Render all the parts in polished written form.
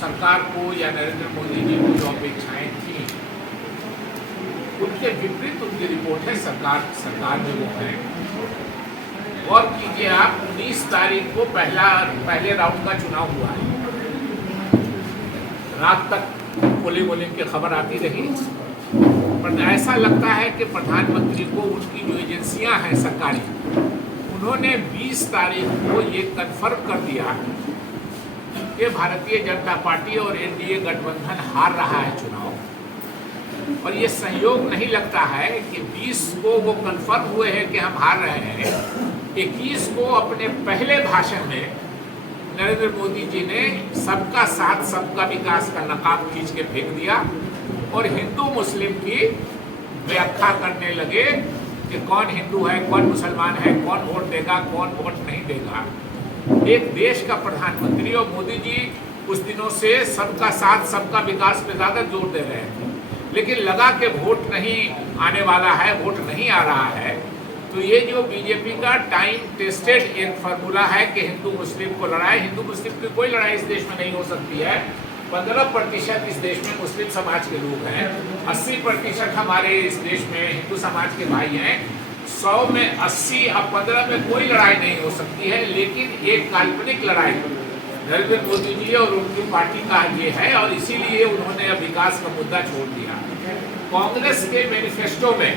सरकार को या नरेंद्र मोदी जी को जो अपेक्षाएं थी उनके विपरीत उनकी रिपोर्ट है। सरकार में वो है। और कीजिए आप 19 तारीख को पहले राउंड का चुनाव हुआ है। रात तक पोलिंग की खबर आती रही, पर ऐसा लगता है कि प्रधानमंत्री को उनकी जो एजेंसियां हैं सरकारी, उन्होंने 20 तारीख को ये कन्फर्म कर दिया कि भारतीय जनता पार्टी और एनडीए गठबंधन हार रहा है चुनाव। और ये संयोग नहीं लगता है कि 20 को वो कन्फर्म हुए हैं कि हम हार रहे हैं, 21 को अपने पहले भाषण में नरेंद्र मोदी जी ने सबका साथ सबका विकास का नकाब खींच के फेंक दिया और हिंदू मुस्लिम की व्याख्या करने लगे कि कौन हिंदू है, कौन मुसलमान है, कौन वोट देगा, कौन वोट नहीं देगा। एक देश का प्रधानमंत्री और मोदी जी कुछ दिनों से सबका साथ सबका विकास पे ज़्यादा जोर दे रहे थे, लेकिन लगा कि वोट नहीं आने वाला है, वोट नहीं आ रहा है, तो ये जो बीजेपी का टाइम टेस्टेड एक फार्मूला है कि हिंदू मुस्लिम को लड़ाई, हिंदू मुस्लिम की कोई लड़ाई इस देश में नहीं हो सकती है। 15% इस देश में मुस्लिम समाज के लोग हैं, 80% हमारे इस देश में हिंदू समाज के भाई हैं। 100 में 80 और 15 में कोई लड़ाई नहीं हो सकती है, लेकिन एक काल्पनिक लड़ाई नरेंद्र मोदी जी और उनकी पार्टी का ये है और इसीलिए उन्होंने विकास का मुद्दा छोड़ दिया। कांग्रेस के मैनिफेस्टो में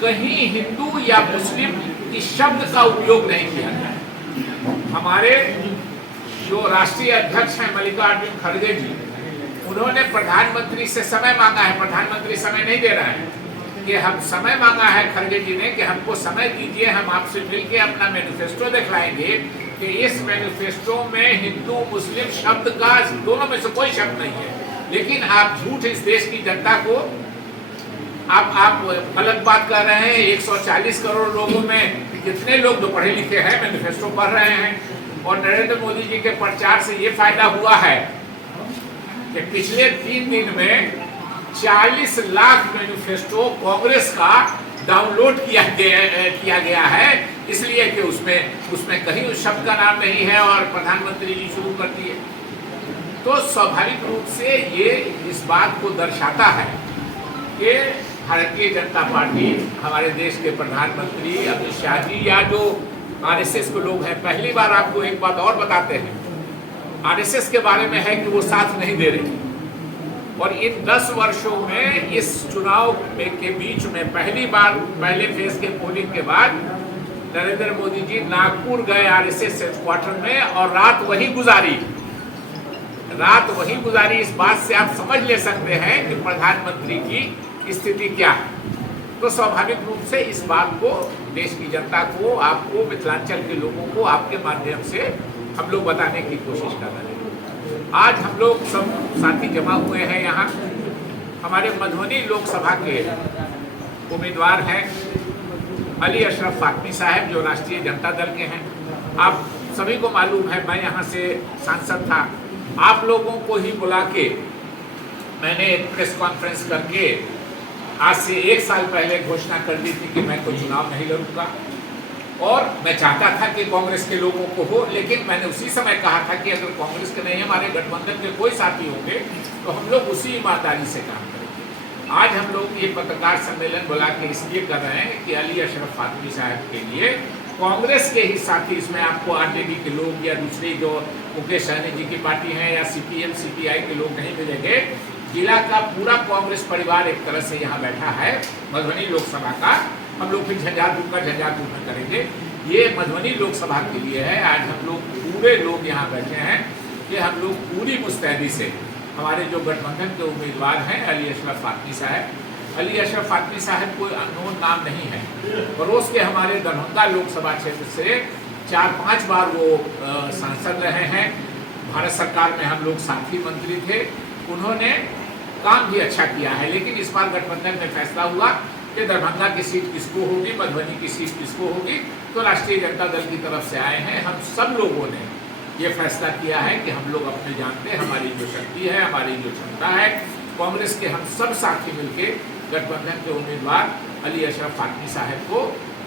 कहीं हिंदू या मुस्लिम इस शब्द का उपयोग नहीं किया गया। हमारे जो राष्ट्रीय अध्यक्ष हैं मल्लिकार्जुन खड़गे जी, उन्होंने प्रधानमंत्री से समय मांगा है, प्रधानमंत्री समय नहीं दे रहा है, कि हम समय मांगा है खड़गे जी ने कि हमको समय दीजिए, हम आपसे मिलके अपना मैनिफेस्टो दिखलाएंगे कि इस मैनिफेस्टो में हिंदू मुस्लिम शब्द का दोनों में से कोई शब्द नहीं है। लेकिन आप झूठ इस देश की जनता को आप गलत बात कर रहे हैं। 140 करोड़ लोगों में कितने लोग जो पढ़े लिखे हैं मैनिफेस्टो पढ़ रहे हैं, और नरेंद्र मोदी जी के प्रचार से ये फायदा हुआ है कि पिछले 3 दिन में 40 लाख मैनिफेस्टो कांग्रेस का डाउनलोड किया गया है, इसलिए कि उसमें कहीं उस शब्द का नाम नहीं है और प्रधानमंत्री जी शुरू कर दिए। तो स्वाभाविक रूप से ये इस बात को दर्शाता है कि भारतीय जनता पार्टी, हमारे देश के प्रधानमंत्री अमित शाह जी या जो आरएसएस के लोग हैं, पहली बार आपको एक बात और बताते हैं, आरएसएस के बारे में है कि वो साथ नहीं दे रहे। और इन 10 वर्षों में इस चुनाव के बीच में पहली बार पहले फेज के पोलिंग के बाद नरेंद्र मोदी जी नागपुर गए आरएसएस हेडक्वार्टर में और रात वही गुजारी। इस बात से आप समझ ले सकते हैं कि प्रधानमंत्री की स्थिति क्या है। तो स्वाभाविक रूप से इस बात को देश की जनता को, आपको, मिथिलांचल के लोगों को आपके माध्यम से हम लोग बताने की कोशिश कर रहे हैं। आज हम लोग सब साथी जमा हुए हैं यहाँ। हमारे मधुबनी लोकसभा के उम्मीदवार हैं अली अशरफ फातमी साहब, जो राष्ट्रीय जनता दल के हैं। आप सभी को मालूम है, मैं यहाँ से सांसद था, आप लोगों को ही बुला के मैंने एक प्रेस कॉन्फ्रेंस करके आज से 1 साल पहले घोषणा कर दी थी कि मैं कोई चुनाव नहीं लड़ूंगा। और मैं चाहता था कि कांग्रेस के लोगों को हो, लेकिन मैंने उसी समय कहा था कि अगर कांग्रेस के नहीं, हमारे गठबंधन के कोई साथी होंगे तो हम लोग उसी ईमानदारी से काम करेंगे। आज हम लोग ये पत्रकार सम्मेलन बुला के इसलिए कर रहे हैं कि अली अशरफ फातमी साहब के लिए कांग्रेस के ही साथी, इसमें आपको आरजेडी के लोग या दूसरी जो मुकेश सहनी जी की पार्टी हैं या सीपीएम सीपीआई के लोग नहीं मिलेंगे। जिला का पूरा कांग्रेस परिवार एक तरह से यहाँ बैठा है मधुबनी लोकसभा का। हम लोग फिर झंझारपुर में करेंगे। ये मधुबनी लोकसभा के लिए है। आज हम लोग पूरे लोग यहाँ बैठे हैं कि हम लोग पूरी मुस्तैदी से, हमारे जो गठबंधन के उम्मीदवार हैं अली अशरफ फातमी साहब कोई अननोन नाम नहीं है। पड़ोस के हमारे दरभंगा लोकसभा क्षेत्र से 4-5 बार वो सांसद रहे हैं। भारत सरकार में हम लोग साथी मंत्री थे। उन्होंने काम भी अच्छा किया है, लेकिन इस बार गठबंधन में फैसला हुआ कि दरभंगा की सीट किसको होगी, मधुबनी की सीट किसको होगी। तो राष्ट्रीय जनता दल की तरफ से आए हैं। हम सब लोगों ने ये फैसला किया है कि हम लोग अपने जानते हैं, हमारी जो शक्ति है, हमारी जो क्षमता है, कांग्रेस के हम सब साथी मिलके गठबंधन के उम्मीदवार अली अशरफ फातमी साहब को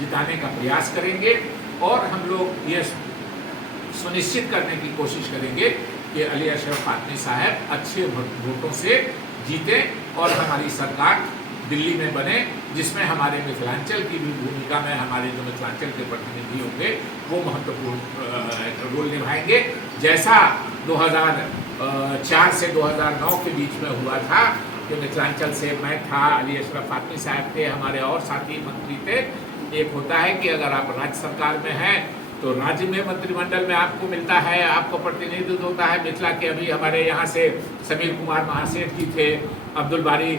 जिताने का प्रयास करेंगे। और हम लोग ये सुनिश्चित करने की कोशिश करेंगे कि अली अशरफ फातमी साहब अच्छे वोटों से जीते और हमारी सरकार दिल्ली में बने, जिसमें हमारे मिथिलांचल की भी भूमिका में हमारे जो मिथिलांचल के प्रतिनिधि होंगे वो महत्वपूर्ण रोल निभाएंगे। जैसा 2004 से 2009 के बीच में हुआ था कि मिथिलांचल से मैं था, अली अशरफ फातमी साहब थे, हमारे और साथी मंत्री थे। एक होता है कि अगर आप राज्य सरकार में हैं तो राज्य में मंत्रिमंडल में आपको मिलता है, आपको प्रतिनिधित्व होता है। मिथिला के अभी हमारे यहाँ से समीर कुमार महासेठ जी थे, अब्दुल बारी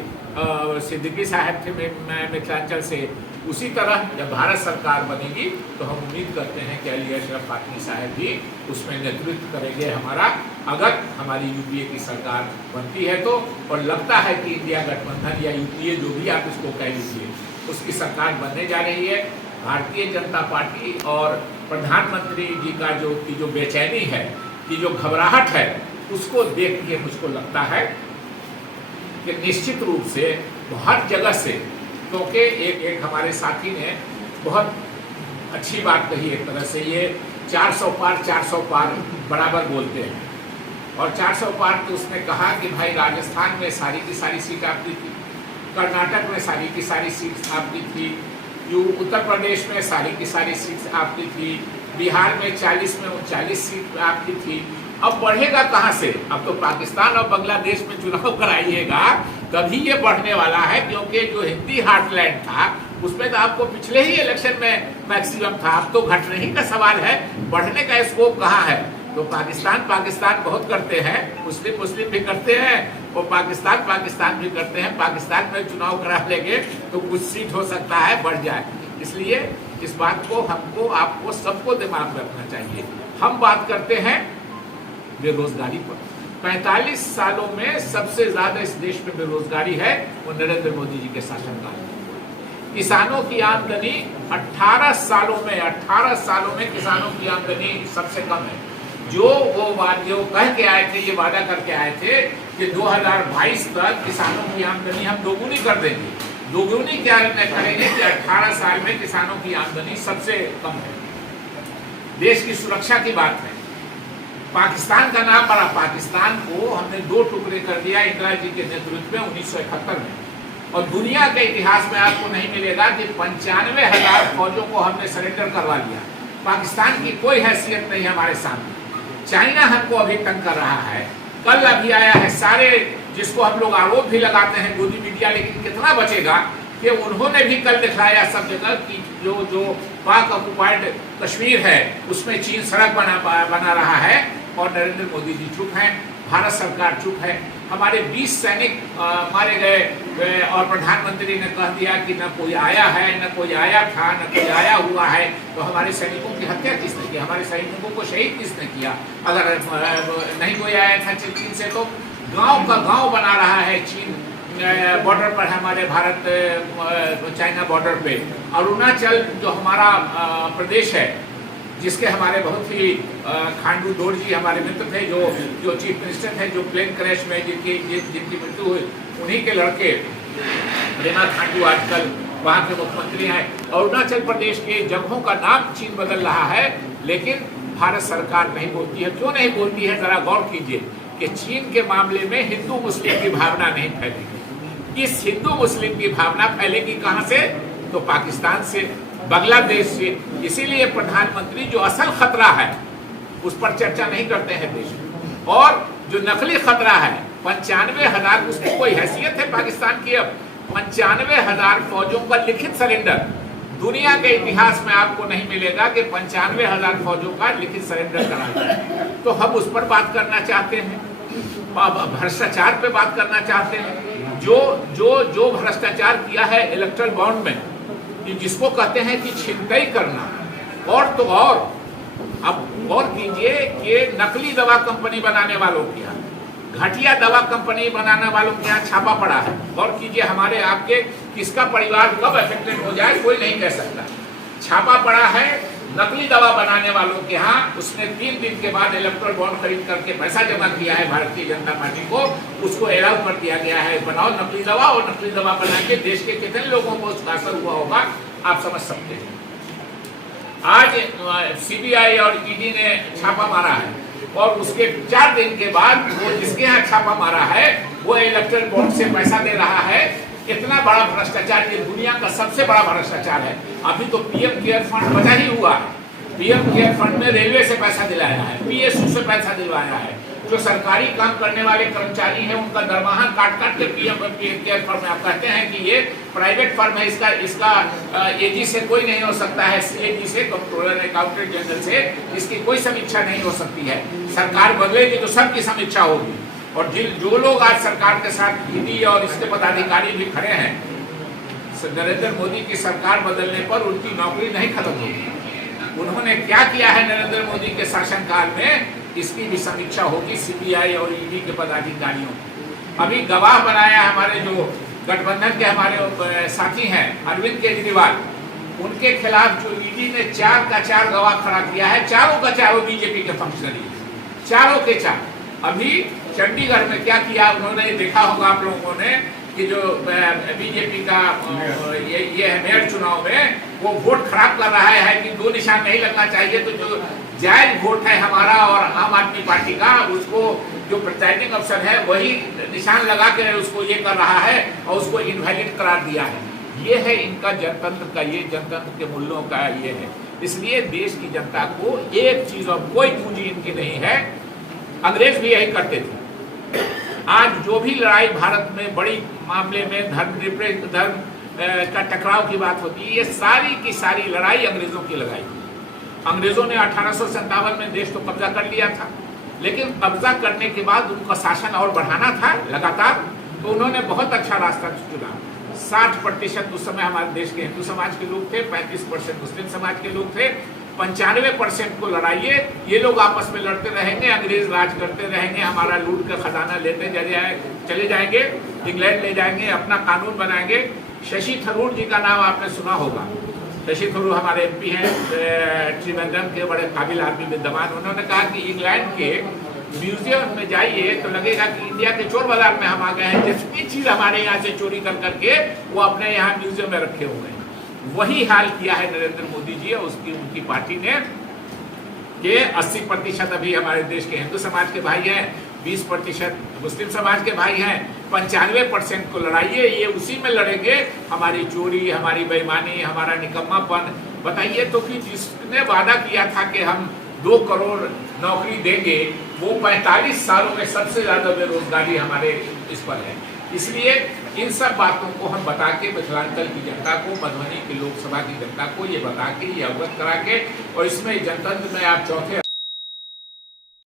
सिद्दीकी साहब थे मिथिलांचल से। उसी तरह जब भारत सरकार बनेगी तो हम उम्मीद करते हैं कि अली अशरफ फातमी साहब भी उसमें नेतृत्व करेंगे हमारा, अगर हमारी यूपीए की सरकार बनती है तो। और लगता है कि इंडिया गठबंधन या यूपीए जो भी आप इसको कह लीजिए, उसकी सरकार बनने जा रही है। भारतीय जनता पार्टी और प्रधानमंत्री जी का जो बेचैनी है, कि जो घबराहट है, उसको देख के मुझको लगता है कि निश्चित रूप से बहुत जगह से, क्योंकि एक हमारे साथी ने बहुत अच्छी बात कही एक तरह से, ये 400 पार बराबर बोलते हैं। और 400 पार तो उसने कहा कि भाई राजस्थान में सारी की सारी सीट आपकी थी, कर्नाटक में सारी की सारी सीट आपकी थी, उत्तर प्रदेश में सारी की सारी सीट आपकी थी, बिहार में 40 में 40 सीट आपकी थी। अब बढ़ेगा कहाँ से? अब तो पाकिस्तान और बांग्लादेश में चुनाव कराइएगा तभी ये बढ़ने वाला है, क्योंकि जो हिंदी हार्टलैंड था उसमें तो आपको पिछले ही इलेक्शन में मैक्सिमम था। अब तो घटने ही का सवाल है, बढ़ने का स्कोप कहाँ है? तो पाकिस्तान बहुत करते हैं, मुस्लिम भी करते हैं, और पाकिस्तान भी करते हैं। पाकिस्तान में चुनाव करा लेंगे तो कुछ सीट हो सकता है बढ़ जाए। इसलिए इस बात को हमको, आपको, सबको दिमाग में रखना चाहिए। हम बात करते हैं बेरोजगारी पर। 45 सालों में सबसे ज्यादा इस देश में बेरोजगारी है वो नरेंद्र मोदी जी के शासनकाल में। किसानों की आमदनी 18 सालों में किसानों की आमदनी सबसे कम है। जो कह के आए थे, ये वादा करके आए थे कि 2022 तक किसानों की आमदनी हम दोगुनी कर देंगे। दोगुनी क्या करेंगे कि 18 साल में किसानों की आमदनी सबसे कम है। देश की सुरक्षा की बात है। पाकिस्तान का नाम पड़ा, पाकिस्तान को हमने 2 टुकड़े कर दिया इंदिरा जी के नेतृत्व में 1971 में। और दुनिया के इतिहास में आपको नहीं मिलेगा कि 95,000 फौजों को हमने सरेंडर करवा लिया। पाकिस्तान की कोई हैसियत नहीं हमारे सामने। चाइना हमको अभी तंग कर रहा है। कल अभी आया है, सारे जिसको हम लोग आरोप भी लगाते हैं गोदी मीडिया, लेकिन कितना बचेगा कि उन्होंने भी कल दिखाया सब जगह कि जो पाक ऑक्युपाइड कश्मीर है उसमें चीन सड़क बना रहा है और नरेंद्र मोदी जी चुप हैं, भारत सरकार चुप है। हमारे 20 सैनिक मारे गए और प्रधानमंत्री ने कह दिया कि न कोई आया है, न कोई आया था, न कोई आया हुआ है। तो हमारे सैनिकों की हत्या किसने की? हमारे सैनिकों को शहीद किसने किया? अगर नहीं कोई आया था चीन से तो गांव का गांव बना रहा है चीन बॉर्डर पर, हमारे भारत चाइना बॉर्डर पे। अरुणाचल जो हमारा प्रदेश है, जिसके हमारे बहुत ही खांडू दोरजी हमारे मित्र थे, जो चीफ मिनिस्टर थे, जो प्लेन क्रैश में जिनकी मृत्यु हुई, उन्हीं के लड़के रेमा खांडू आजकल वहाँ के मुख्यमंत्री हैं। अरुणाचल प्रदेश के जगहों का नाम चीन बदल रहा है, लेकिन भारत सरकार नहीं बोलती है। क्यों नहीं बोलती है? जरा गौर कीजिए कि चीन के मामले में हिंदू मुस्लिम की भावना नहीं फैलेगी। इस हिंदू मुस्लिम की भावना फैलेगी कहाँ से? तो पाकिस्तान से, बांग्लादेश से। इसीलिए प्रधानमंत्री जो असल खतरा है उस पर चर्चा नहीं करते हैं देश में। और जो नकली खतरा है 95,000, उसकी कोई हैसियत है पाकिस्तान की? अब 95,000 फौजों का लिखित सरेंडर, दुनिया के इतिहास में आपको नहीं मिलेगा कि 95,000 फौजों का लिखित सरेंडर करा जाए। तो हम उस पर बात करना चाहते हैं, भ्रष्टाचार पे बात करना चाहते हैं। जो भ्रष्टाचार किया है इलेक्ट्रल बॉन्ड में, जिसको कहते हैं कि छिनतई करना, और तो और अब गौर कीजिए कि नकली दवा कंपनी बनाने वालों के यहाँ, घटिया दवा कंपनी बनाने वालों के यहाँ छापा पड़ा है। गौर कीजिए, हमारे आपके किसका परिवार कब अफेक्टेड हो जाए कोई नहीं कह सकता। छापा पड़ा है नकली दवा बनाने वालों के यहाँ। उसने 3 दिन के बाद इलेक्ट्रल बॉन्ड खरीद करके पैसा जमा किया है भारतीय जनता पार्टी को, उसको अलाउ कर दिया गया है बनाओ नकली दवा, और नकली दवा बना के देश के कितने लोगों को उसका असर हुआ होगा आप समझ सकते हैं। आज सीबीआई और ईडी ने छापा मारा है और उसके 4 दिन के बाद वो जिसके यहाँ छापा मारा है वो इलेक्ट्रल बॉन्ड से पैसा दे रहा है। इतना बड़ा भ्रष्टाचार, ये दुनिया का सबसे बड़ा भ्रष्टाचार है। अभी तो पीएम केयर फंड बचा ही हुआ है, पीएम केयर फंड में रेलवे से पैसा दिलाया है, पीएसयू से पैसा दिलवाया है। जो सरकारी काम करने वाले कर्मचारी हैं उनका दरमाहा काट काट के पीएम केयर फंड में। आप कहते हैं कि ये प्राइवेट फर्म है, इसका एजी से कोई नहीं हो सकता है, एजी से कंट्रोलर अकाउंटेंट जनरल से इसकी कोई समीक्षा नहीं हो सकती है। सरकार बदलेगी तो सबकी समीक्षा होगी। और जो लोग आज सरकार के साथ ईडी और इसके पदाधिकारी भी खड़े हैं, नरेंद्र मोदी की सरकार बदलने पर उनकी नौकरी नहीं खत्म होगी। उन्होंने क्या किया है नरेंद्र मोदी के शासनकाल में, इसकी भी समीक्षा होगी सीबीआई और ईडी के पदाधिकारियों। अभी गवाह बनाया हमारे जो गठबंधन के हमारे साथी हैं अरविंद केजरीवाल, उनके खिलाफ जो ईडी ने 4 का 4 गवाह खड़ा किया है, चारों का चारों बीजेपी के फंक्शनरी, चारों के 4। अभी चंडीगढ़ में क्या किया उन्होंने, देखा होगा आप लोगों ने कि जो बीजेपी का ये है मेयर चुनाव में, वो वोट खराब कर रहा है कि 2 निशान नहीं लगना चाहिए। तो जो जायज वोट है हमारा और आम आदमी पार्टी का, उसको जो प्रिजाइडिंग अफसर है वही निशान लगा के उसको ये कर रहा है और उसको इनवैलिड करार दिया है। ये है इनका जनतंत्र का, ये जनतंत्र के मूल्यों का ये है। इसलिए देश की जनता को एक चीज और कोई पूंजी इनकी नहीं है। अंग्रेज भी यही करते थे। आज जो भी लड़ाई भारत में बड़ी मामले में धर्म का टकराव की बात होती है, ये सारी की सारी लड़ाई अंग्रेजों की लगाई। अंग्रेजों ने 1857 में देश तो कब्जा कर लिया था, लेकिन कब्जा करने के बाद उनका शासन और बढ़ाना था लगातार, तो उन्होंने बहुत अच्छा रास्ता चुना। 60% उस समय हमारे देश के हिंदू समाज के लोग थे, 35% मुस्लिम समाज के लोग थे, 95% को लड़ाइए। ये लोग आपस में लड़ते रहेंगे, अंग्रेज राज करते रहेंगे, हमारा लूट का खजाना लेते चले जाएंगे, इंग्लैंड ले जाएंगे, अपना कानून बनाएंगे। शशि थरूर जी का नाम आपने सुना होगा। शशि थरूर हमारे एमपी हैं, त्रिवेंद्रम के बड़े काबिल आदमी विद्यमान। उन्होंने कहा कि इंग्लैंड के म्यूजियम में जाइए तो लगेगा कि इंडिया के चोर बाजार में हम आ गए हैं। जितनी चीज हमारे यहाँ से चोरी कर करके वो अपने यहाँ म्यूजियम में रखे हुए हैं। वही हाल किया है नरेंद्र मोदी जी और उनकी पार्टी ने, कि 80% अभी हमारे देश के हिंदू समाज के भाई हैं, 20% मुस्लिम समाज के भाई हैं, 95% को लड़ाइए। ये उसी में लड़ेंगे, हमारी चोरी, हमारी बेईमानी, हमारा निकम्मापन। बताइए तो कि जिसने वादा किया था कि हम 2 करोड़ नौकरी देंगे, वो 45 सालों में सबसे ज्यादा बेरोजगारी हमारे इस पर है। इसलिए इन सब बातों को हम बता के मिथिलांचल की जनता को, मधुबनी की लोकसभा की जनता को ये बता के, ये अवगत करा के, और इसमें जनतंत्र में आप चौथे